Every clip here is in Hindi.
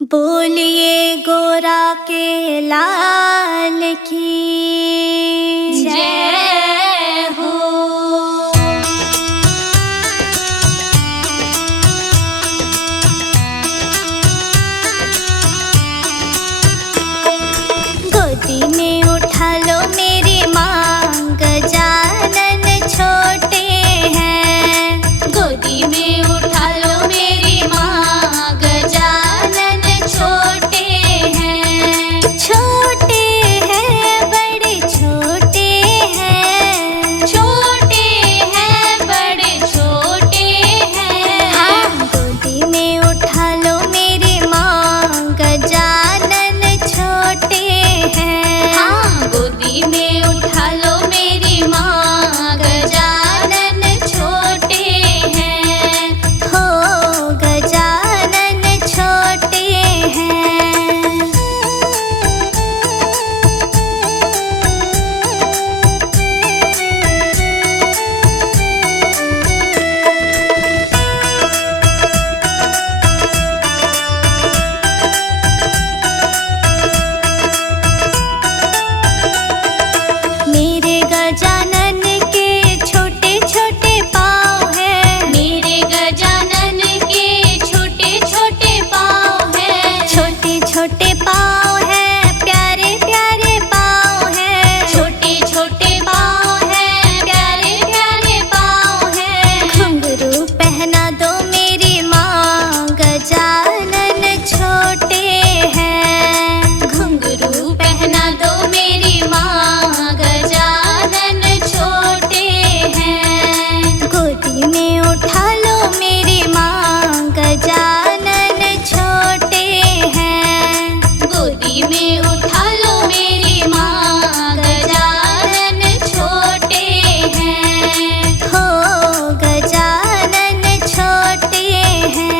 बोलिए गोरा के लाल की जय हो। गोदी में उठा लो मेरी माँ, गजानन छोटे हैं। गोदी में उठा लो मेरी माँ, गजानन छोटे हैं। छोटे हैं बड़े छोटे हैं, छोटे हैं बड़े छोटे हैं। हाँ गोदी में उठा लो मेरी माँ, गजानन छोटे हैं। हाँ गोदी में उठा लो मेरी माँ, गजानन छोटे हैं। हो गजानन छोटे हैं। मेरे गजानन के छोटे छोटे पाँव हैं। मेरे गजानन के छोटे छोटे पाँव हैं। छोटे छोटे पाँव हैं, प्यारे प्यारे पाँव हैं। छोटे छोटे पाँव हैं, प्यारे प्यारे पाँव हैं। घुंघरू पहना दो मेरी माँ, गजानन छोटे हैं। घुंघरू पहना दो मेरी माँ, गजानन छोटे हैं। गोदी में उठा लो मेरी माँ, गजानन छोटे हैं। गोदी में उठा लो मेरी माँ, गजानन छोटे हैं। हो गजानन छोटे हैं।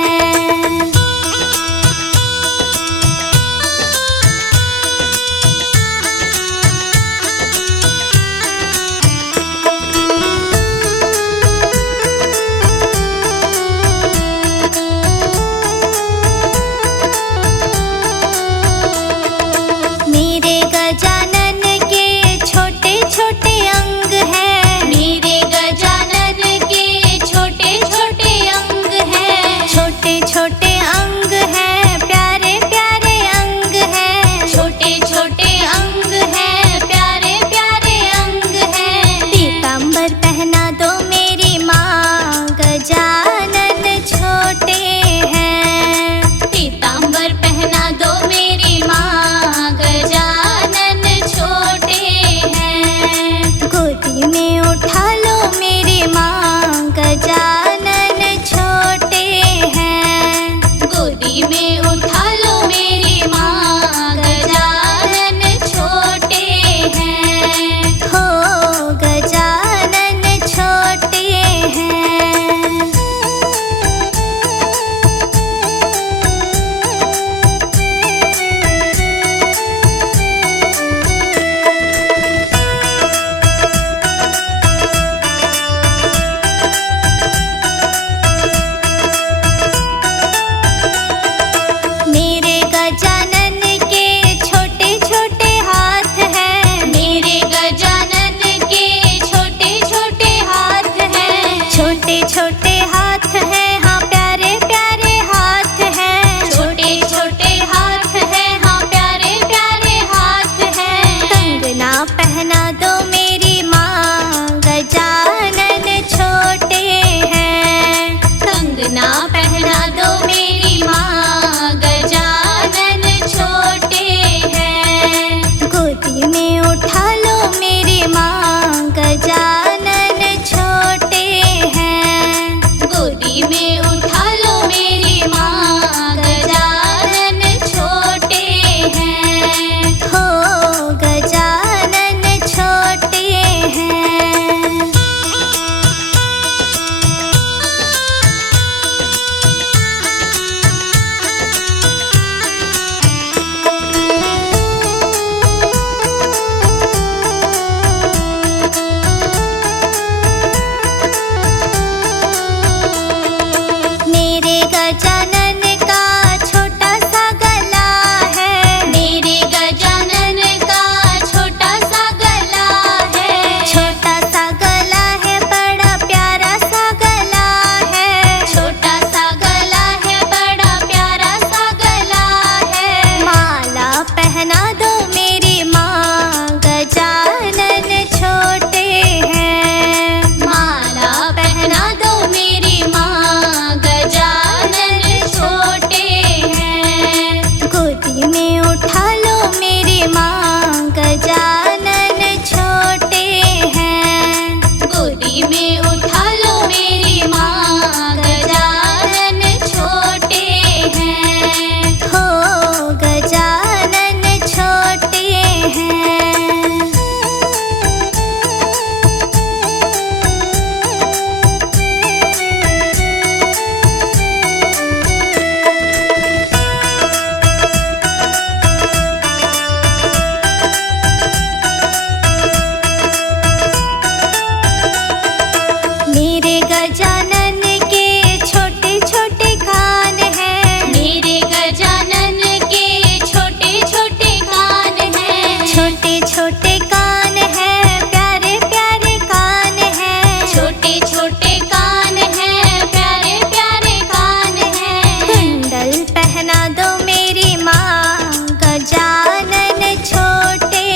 गजानन के छोटे छोटे कान हैं, मेरे गजानन के छोटे छोटे कान हैं, छोटे छोटे कान हैं, प्यारे प्यारे कान हैं, छोटे छोटे कान हैं, प्यारे प्यारे कान हैं। कुंडल पहना दो मेरी माँ, गजानन छोटे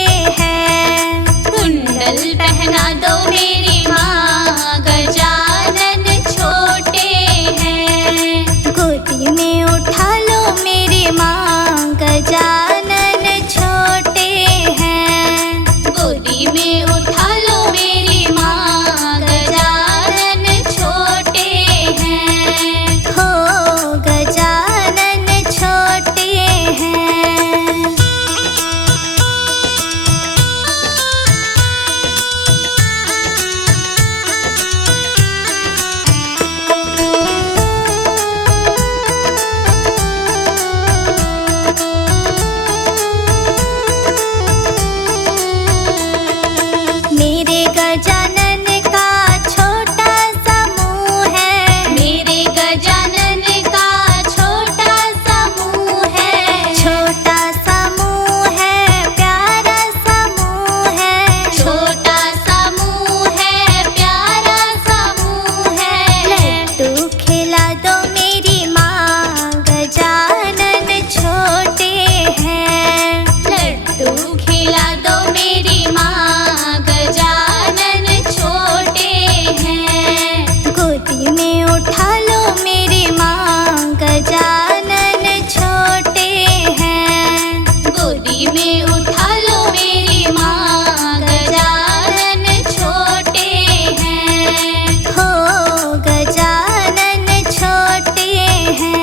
हैं। कुंडल पहना दो मेरी माँ, गजानन छोटे हैं। गोदी में उठा लो मेरी माँ, गजानन छोटे हैं। गोदी में उठा लो मेरी माँ, गजानन छोटे हैं। हो गजानन छोटे हैं। मेरे गजानन का छोटा सा मुँह है, मेरे गजानन का छोटा सा मुँह है, छोटा सा मुँह है, प्यारा सा मुँह है। छोटा सा मुँह है, प्यारा सा मुँह है। लड्डू खिला दो मेरी माँ, गजानन छोटे हैं। लड्डू खिला दो मेरी माँ, गजानन छोटे हैं। गोदी में उठा लो मेरी माँ, गजानन छोटे हैं। गोदी में उठा लो मेरी माँ, गजानन छोटे हैं। हो गजानन छोटे हैं।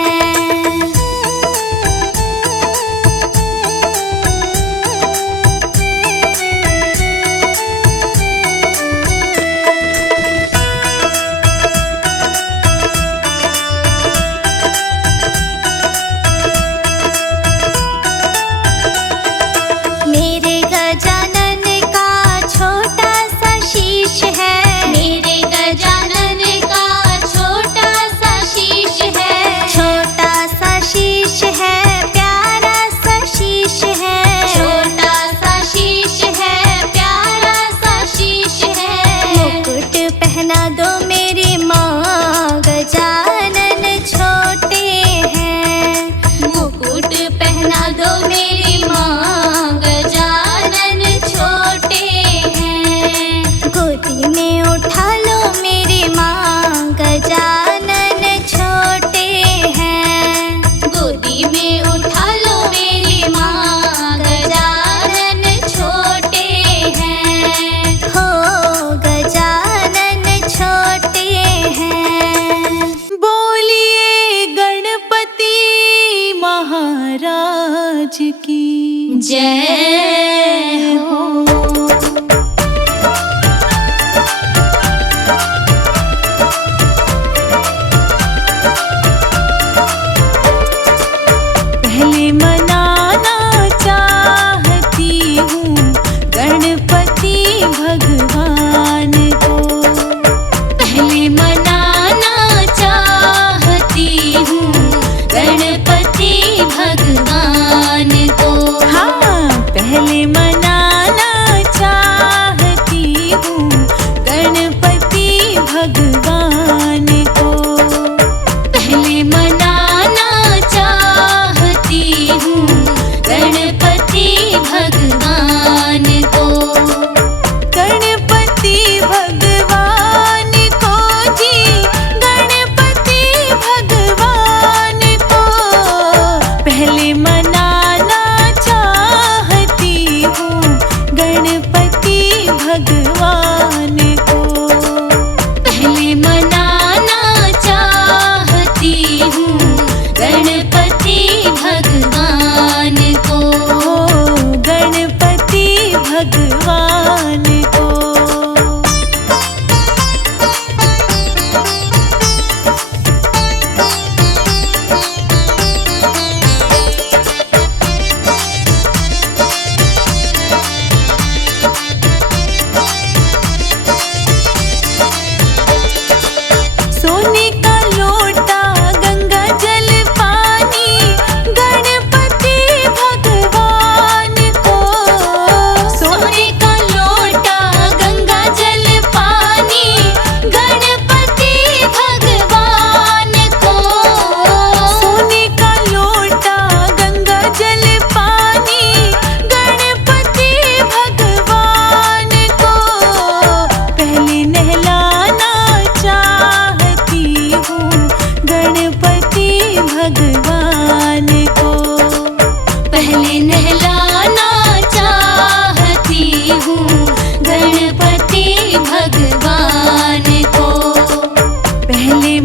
मेरे गजानन का छोटा सा शीश है, मेरे गजानन का छोटा सा शीश है, छोटा सा शीश है, प्यारा सा शीश है। छोटा सा शीश है, प्यारा सा शीश है। मुकुट पहना दो मेरी माँ, गजानन छोटे हैं। मुकुट पहना दो मेरी माँ, गजानन छोटे हैं। गोदी में उठा लो मेरी माँ, गजानन छोटे हैं। गोदी में उठा लो मेरी माँ, गजानन छोटे हैं। हो गजानन छोटे हैं। बोलिए गणपति महाराज की जय हो। पहले मनाना चाहती हूँ गणपति भगवान को। पहले मनाना चाहती हूँ गणपति भगवान को। हाँ,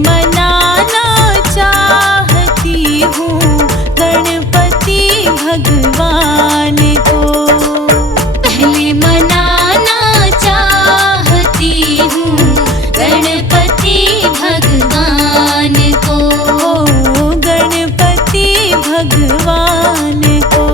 मनाना चाहती हूँ गणपति भगवान को। पहले मनाना चाहती हूँ गणपति भगवान को। गणपति भगवान को।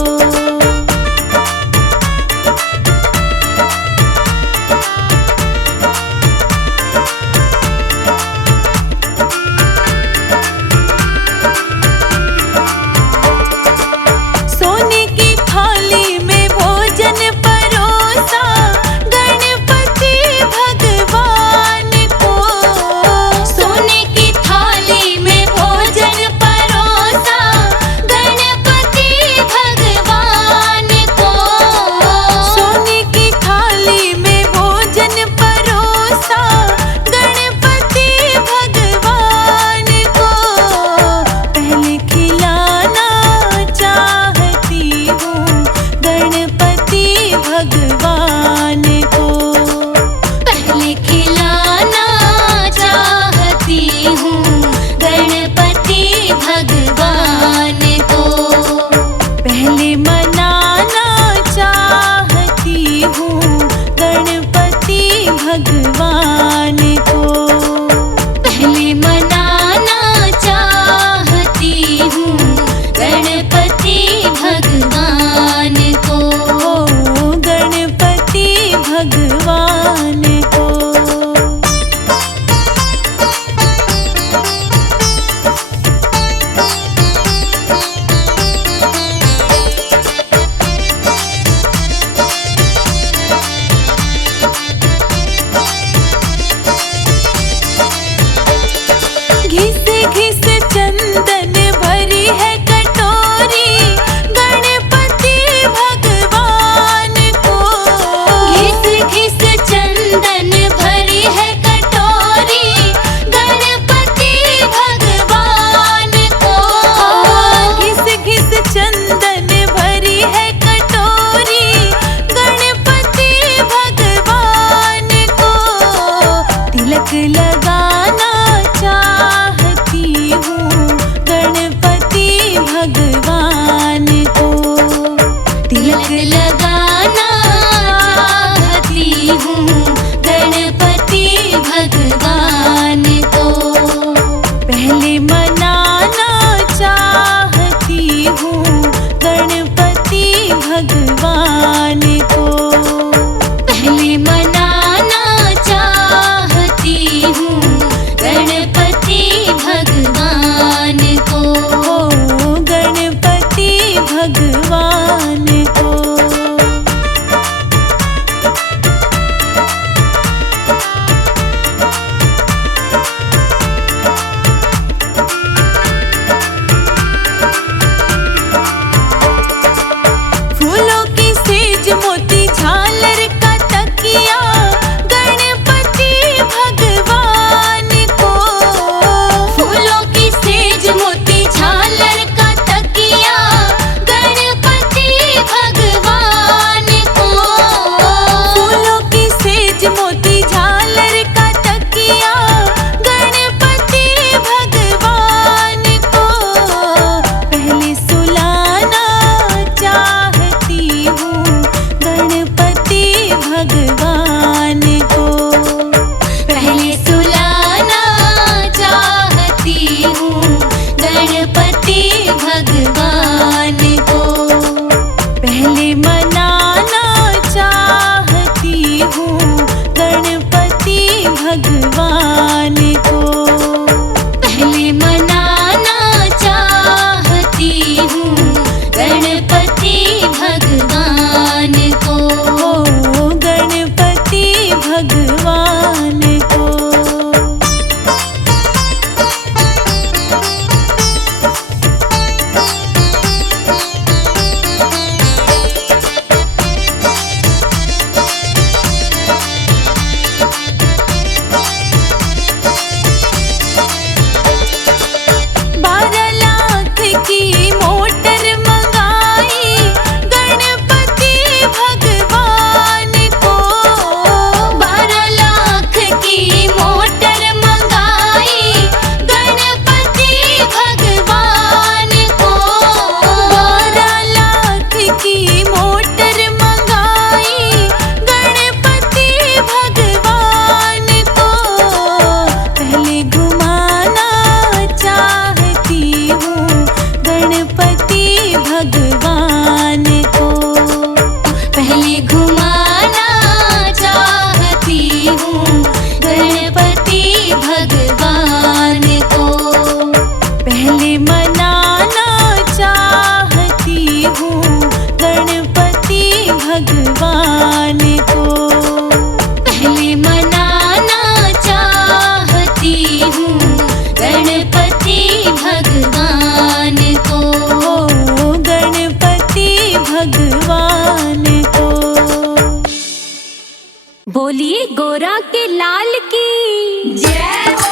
बोलिए गोरा के लाल की जय हो।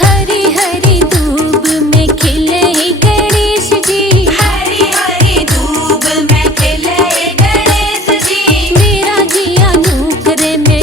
हरी हरी धूप में खिले गणेश जी, हरी हरी धूप में खिले गणेश जी, मेरा जिया नूकरे में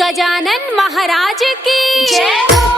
गजानन महाराज की जय हो।